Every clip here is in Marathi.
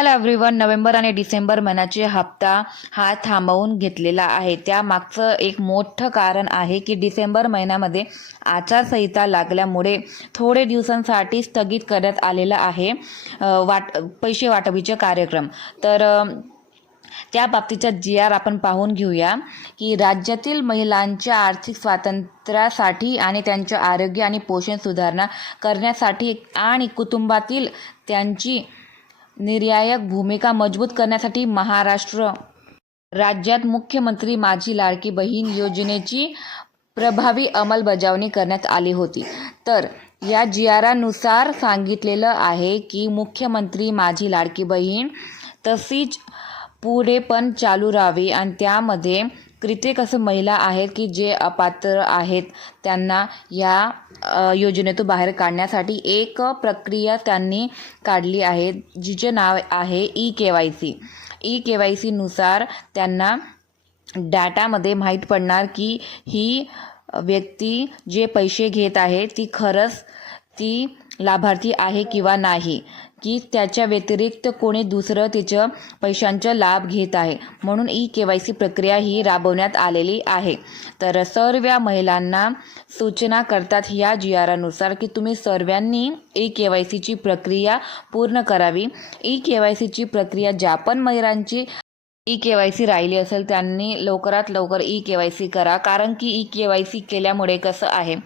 हॅलो एव्हरीवन, नोव्हेंबर आणि डिसेंबर महिन्याचे हप्ता हा थांबवून घेतलेला आहे। त्यामागचं एक मोठं कारण आहे की डिसेंबर महिन्यामध्ये आचारसंहिता लागल्यामुळे थोडे दिवसांसाठी स्थगित करण्यात आलेला आहे पैसे वाटपीचे कार्यक्रम। तर त्या बाबतीचा GR आपण पाहून घेऊया की राज्यातील महिलांच्या आर्थिक स्वातंत्र्यासाठी आणि त्यांचे आरोग्य आणि पोषण सुधारणा करण्यासाठी आणि कुटुंबातील त्यांची निर्णायक भूमिका मजबूत करण्यासाठी महाराष्ट्र राज्यात मुख्यमंत्री माझी लाडकी बहीण योजनेची प्रभावी अंमलबजावणी करण्यात आली होती। तर या GRनुसार सांगितलेलं आहे की मुख्यमंत्री माझी लाडकी बहीण तशीच पुढे पण चालू राहावी आणि त्यामध्ये कित्येक असे महिला आहेत की जे अपात्र आहेत, त्यांना या योजनेतून बाहेर काढण्यासाठी एक प्रक्रिया त्यांनी काढली आहे, जिचे नाव आहे ई-KYC। ई-KYC नुसार त्यांना डाटामध्ये माहीत पडणार की ही व्यक्ती जे पैसे घेत आहे ती खरंच ती लाभार्थी आहे किंवा नाही, की त्याच्या व्यतिरिक्त कोणी दुसरं तिच्या पैशांचा लाभ घेत आहे। म्हणून ई-KYC प्रक्रिया ही राबवण्यात आलेली आहे। तर सर्व महिलांना सूचना करतात या GRनुसार की तुम्ही सर्वांनी ई-KYCची प्रक्रिया पूर्ण करावी। ई-KYCची प्रक्रिया ज्या पण महिलांची ई-KYC राहिली असेल त्यांनी लवकरात लवकर ई-KYC करा, कारण की ई-KYC केल्यामुळे कसं आहे,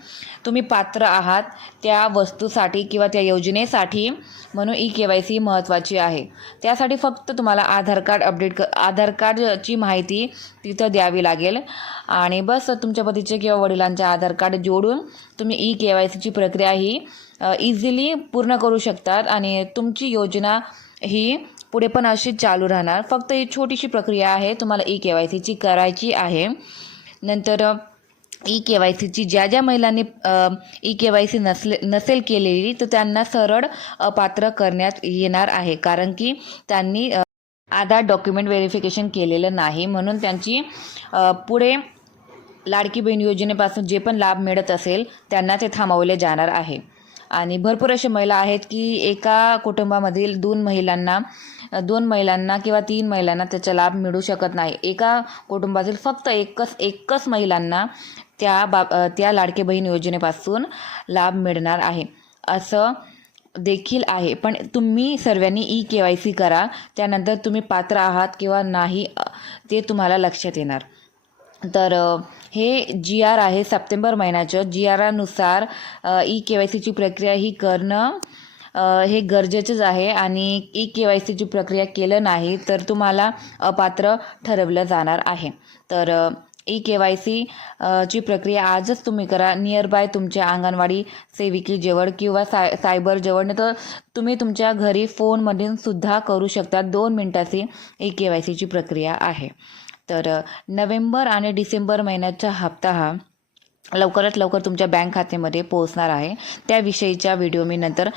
तुम्ही पात्र आहात त्या वस्तूसाठी किंवा त्या योजनेसाठी, म्हणून ई-KYC महत्त्वाची आहे। त्यासाठी फक्त तुम्हाला आधार कार्डची माहिती तिथं द्यावी लागेल आणि बस तुमच्या पतीचे किंवा वडिलांचे आधार कार्ड जोडून तुम्ही ई-KYCची प्रक्रिया ही इझिली पूर्ण करू शकतात आणि तुमची योजना ही पुढे पण अशीच चालू राहणार। फक्त ही छोटीशी प्रक्रिया आहे, तुम्हाला ई-KYCची करायची आहे। नंतर ई-KYCची ज्या महिलांनी ई-KYC नसेल केलेली तर त्यांना सरळ अपात्र करण्यात येणार आहे, कारण की त्यांनी आधार डॉक्युमेंट व्हेरिफिकेशन केलेलं नाही, म्हणून त्यांची पुढे लाडकी बहीण योजनेपासून जे पण लाभ मिळत असेल त्यांना ते थांबवले जाणार आहे। आणि भरपूर अशा महिला आहेत की एका कुटुंबामधील दोन महिलांना किंवा 3 महिलांना त्याचा लाभ मिळू शकत नाही। एका कुटुंबातील फक्त एकच महिलांना त्या लाडकी बहीण योजनेपासून लाभ मिळणार आहे, असं देखील आहे। पण तुम्ही सर्वांनी ई-KYC करा, त्यानंतर तुम्ही पात्र आहात किंवा नाही ते तुम्हाला लक्षात येणार। तर हे GR आहे सप्टेंबर महिन्याचं। GRनुसार ई-KYCची प्रक्रिया ही करणं हे गरजेचंच आहे आणि ई-KYCची प्रक्रिया केलं नाही तर तुम्हाला अपात्र ठरवलं जाणार आहे। तर ई-KYC ची प्रक्रिया आजच तुम्ही करा, नियरबाय तुमच्या अंगणवाडी सेविकेजवळ किंवा सायबर जवळ, नाही तर तुम्ही तुमच्या घरी फोनमधून सुद्धा करू शकता। 2 मिनिटाची ई-KYCची प्रक्रिया आहे। तर नोव्हेंबर आणि डिसेंबर महिन्याचा हप्ता हा लवकरात लवकर तुमच्या बँक खात्यामध्ये पोहोचणार आहे। त्याविषयीचा व्हिडिओ मी नंतर